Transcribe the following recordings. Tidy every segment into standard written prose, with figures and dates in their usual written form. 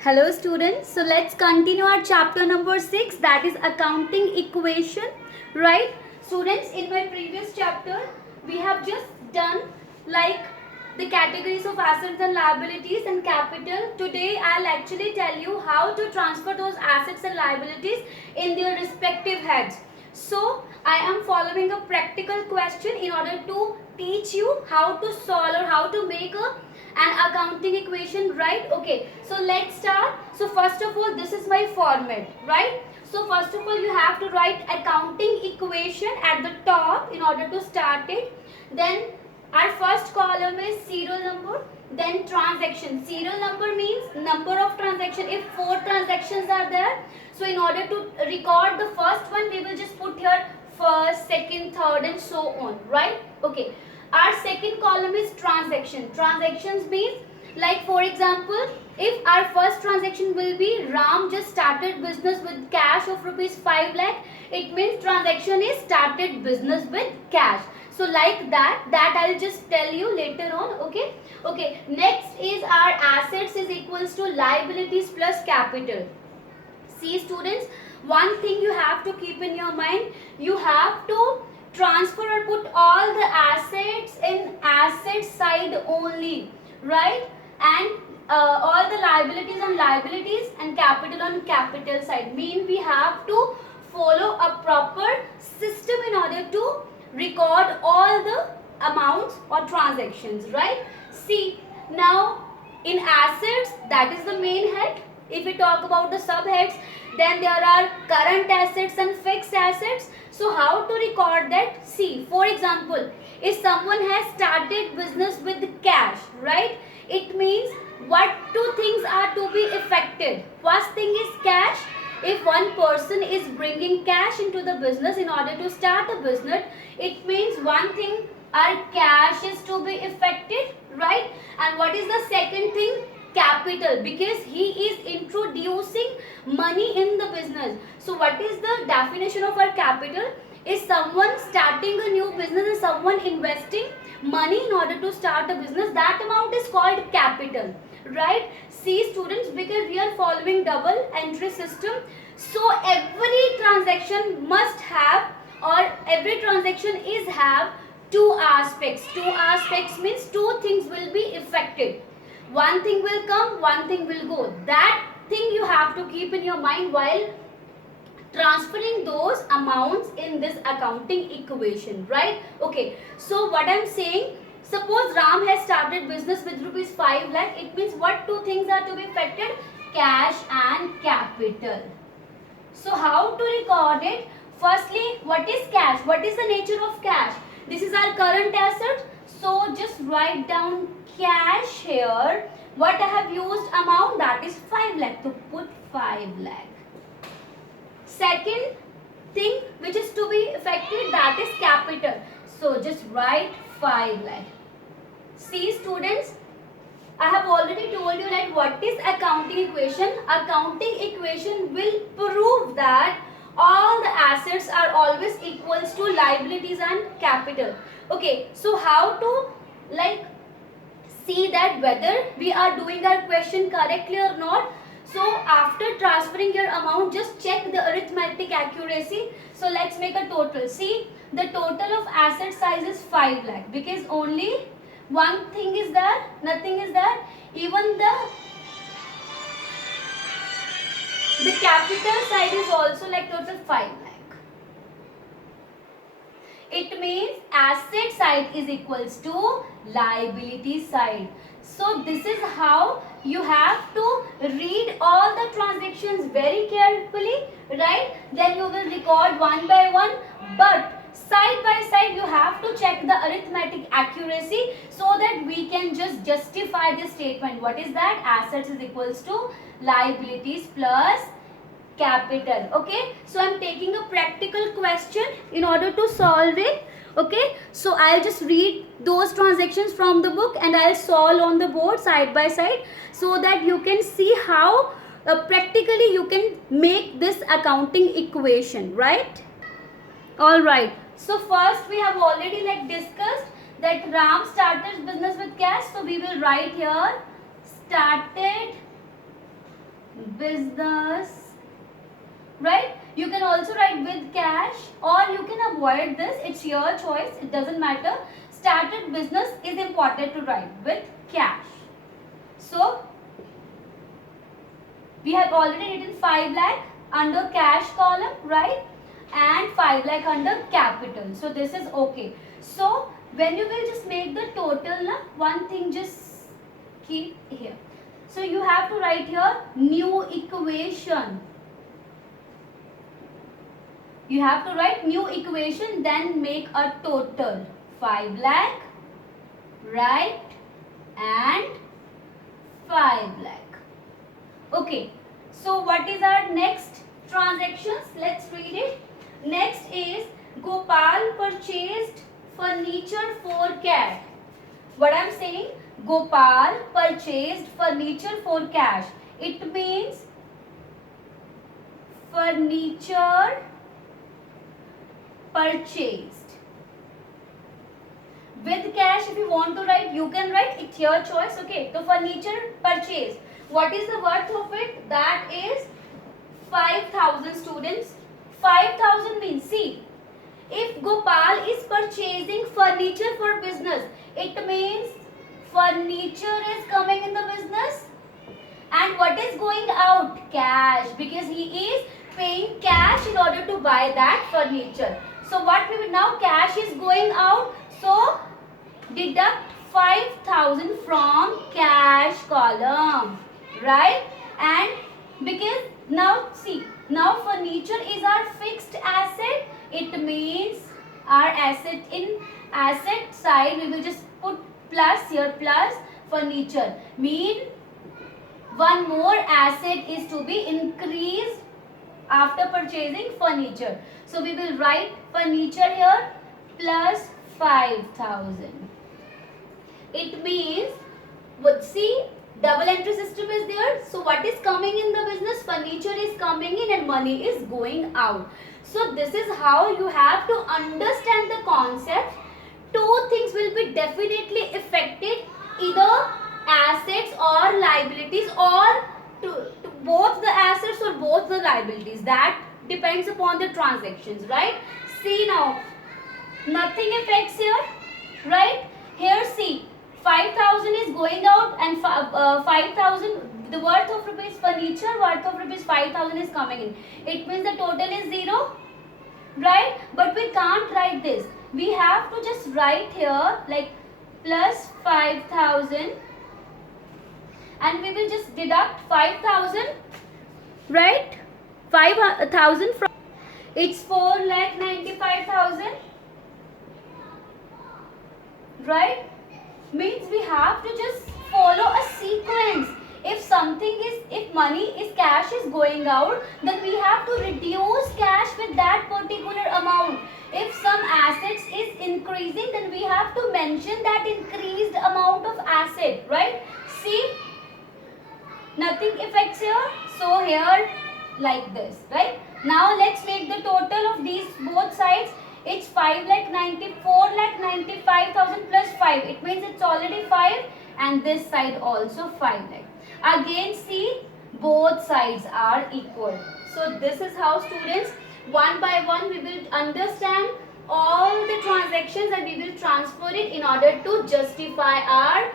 Hello students, so let's continue our chapter number 6, that is accounting equation, right? Students, in my previous chapter we have just done like the categories of assets and liabilities and capital. Today I'll actually tell you how to transfer those assets and liabilities in their respective heads. So I am following a practical question in order to teach you how to solve or how to make an accounting equation, right? Okay, so let's start. So first of all, this is my format, right? So first of all, you have to write accounting equation at the top in order to start it. Then our first column is serial number, then transaction. Serial number means number of transaction. If 4 transactions are there, so in order to record the first one, we will just put here first, second, third and so on, right? Okay. Our second column is transaction. Transactions means, like for example, if our first transaction will be Ram just started business with cash of rupees 5 lakh, it means transaction is started business with cash. So like that I'll just tell you later on, okay? Okay, next is our assets is equals to liabilities plus capital. See students, one thing you have to keep in your mind, you have to transfer or put all the assets in asset side only, right? And all the liabilities on liabilities and capital on capital side. Mean we have to follow a proper system in order to record all the amounts or transactions, right? See, now in assets, that is the main head. If we talk about the subheads, then there are current assets and fixed assets. So how to record that? See, for example, if someone has started business with cash, right? It means what two things are to be affected. First thing is cash. If one person is bringing cash into the business in order to start a business, it means one thing, our cash is to be affected, right? And what is the second thing? Capital, because he is introducing money in the business. So what is the definition of our capital? Is someone starting a new business and someone investing money in order to start a business, that amount is called capital, right? See students, because we are following double entry system, so every transaction must have, or every transaction is have two aspects. Two aspects means two things will be affected. One thing will come, one thing will go. That thing you have to keep in your mind while transferring those amounts in this accounting equation, right? Okay, so what I'm saying, suppose Ram has started business with rupees 5 lakh, it means what two things are to be affected? Cash and capital. So how to record it? Firstly, what is cash? What is the nature of cash? This is our current asset. So just write down cash here. What I have used amount, that is 5 lakh. To put 5 lakh. Second thing which is to be affected, that is capital. So just write 5 lakh. See students, I have already told you like what is accounting equation. Accounting equation will prove that all the assets are always equals to liabilities and capital. Okay, so how to like see that whether we are doing our question correctly or not? So after transferring your amount, just check the arithmetic accuracy. So let's make a total. See, the total of asset size is 5 lakh because only one thing is there, nothing is there. Even the capital side is also like total 5 lakh. It means asset side is equals to liability side. So this is how you have to read all the transactions very carefully, right? Then you will record one by one, but side by side you have to check the arithmetic accuracy so that we can just justify this statement. What is that? Assets is equals to liabilities plus capital. Okay, so I'm taking a practical question in order to solve it. Okay, so I'll just read those transactions from the book and I'll solve on the board side by side so that you can see how practically you can make this accounting equation, right? All right, so first we have already like discussed that Ram started business with cash, so we will write here started business, right? You can also write with cash, or you can avoid this. It's your choice. It doesn't matter. Started business is important to write with cash. So we have already written 5 lakh under cash column, right? And 5 lakh under capital. So this is okay. So when you will just make the total, one thing just keep here. So you have to write here new equation. You have to write new equation, then make a total 5 lakh, right? And 5 lakh. Okay. So what is our next transactions? Let's read it. Next is Gopal purchased furniture for cash. What I'm saying? Gopal purchased furniture for cash. It means furniture purchased. With cash, if you want to write, you can write. It's your choice. Okay. So furniture purchased. What is the worth of it? That is 5,000 students. 5,000 means, see, if Gopal is purchasing furniture for business, it means furniture is coming in the business. And what is going out? Cash, because he is paying cash in order to buy that furniture. So what we will now, cash is going out. So deduct 5,000 from cash column, right? And because now see, now furniture is our fixed asset. It means our asset, in asset side we will just put plus here, plus furniture. Mean one more asset is to be increased after purchasing furniture. So we will write furniture here plus 5,000. It means, see, double entry system is there. So what is coming in the business? Furniture is coming in and money is going out. So this is how you have to understand the concept. Two things will be definitely affected, either assets or liabilities, or to both the assets or both the liabilities. That depends upon the transactions, right? See now, nothing affects here, right? Here see, 5,000 is going out and 5,000, the worth of rupees furniture, worth of rupees 5,000 is coming in. It means the total is 0, right? But we can't write this. We have to just write here like plus 5,000, and we will just deduct 5,000, right? 5,000 from, it's 4,95,000, right? Means we have to just follow a sequence. If something is, if money is, cash is going out, then we have to reduce cash with that particular amount. If some assets is increasing, then we have to mention that increased amount of asset, right? See, nothing affects here. So here like this, right? Now let's make the total of these both sides. It's 4,95,000 plus 5. It means it's already 5, and this side also 5 lakh. Again see, both sides are equal. So this is how, students, one by one we will understand all the transactions and we will transfer it in order to justify our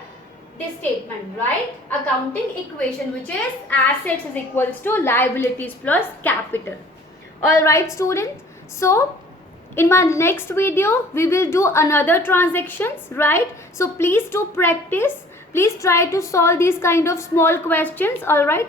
this statement, right? Accounting equation, which is assets is equals to liabilities plus capital. Alright, students. So in my next video, we will do another transactions, right? So please do practice. Please try to solve these kind of small questions, alright?